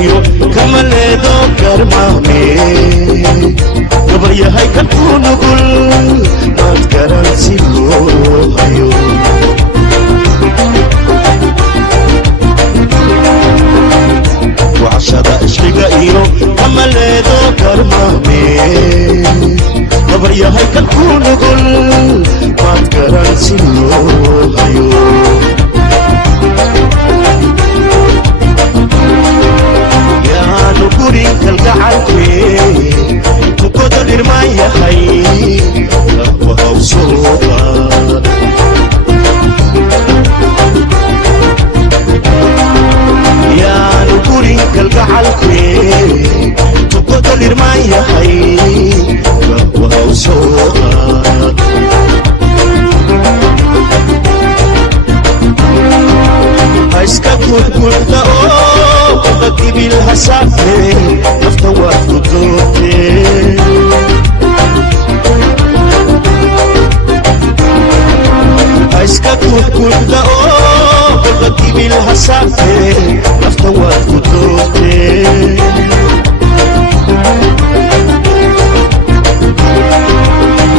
iyo kamaleedo garmaame gabaryahay kan ku nugul maad garan si loo hayo وعشرة اشتقى iyo kamaleedo garmaame gabaryahay kan ku nugul maad garan si loo hayo نقولين كالقعالكي تقود الإرماية حي رهوها وصوبة يا نقولين كالقعالكي تقود الإرماية حي رهوها وصوبة هايسكا كل دقوة بكتب الهسافة نفتوات قدوتي هايسكا كل دقوة بكتب الهسافة نفتوات قدوتي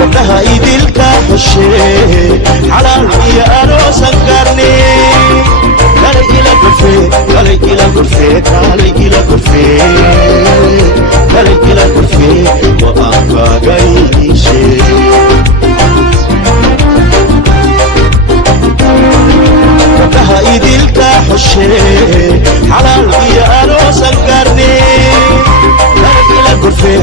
قبلها ايدي الكاحشي حلال يا اروسا قرني Kale ila kurfe wa akaga ishe Kaha idilka hoshe halal iya arosan karne Kale ila kurfe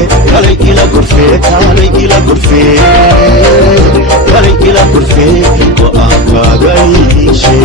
wa akaga ishe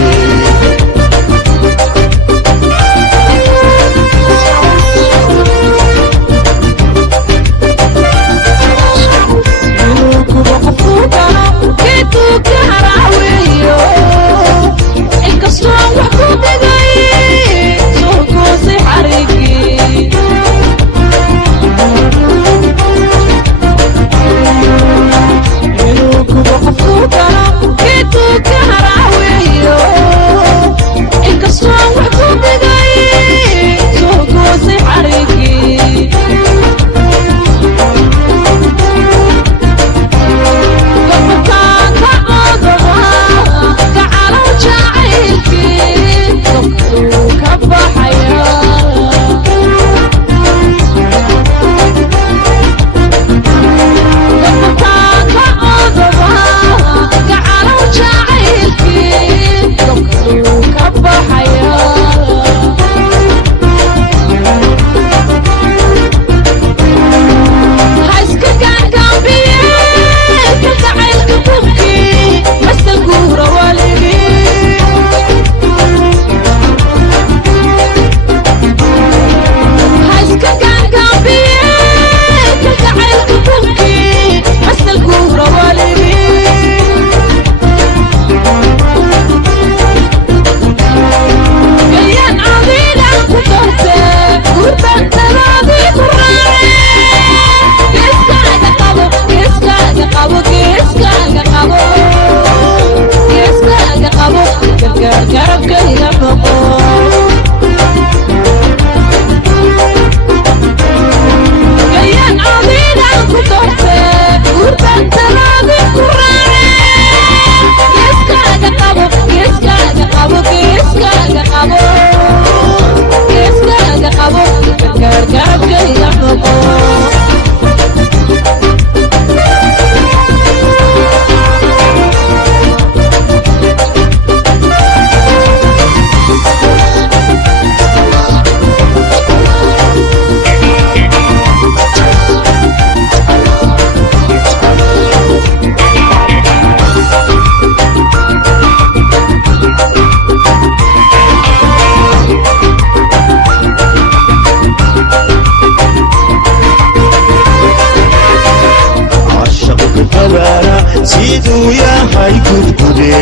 siduu yahay gudgude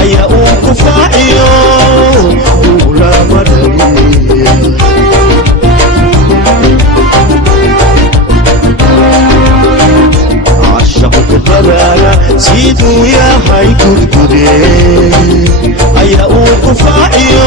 ayaa uu ku faaciyo ulama dhaliya ashaqu qadara siduu yahay gudgude ayaa uu ku faaciyo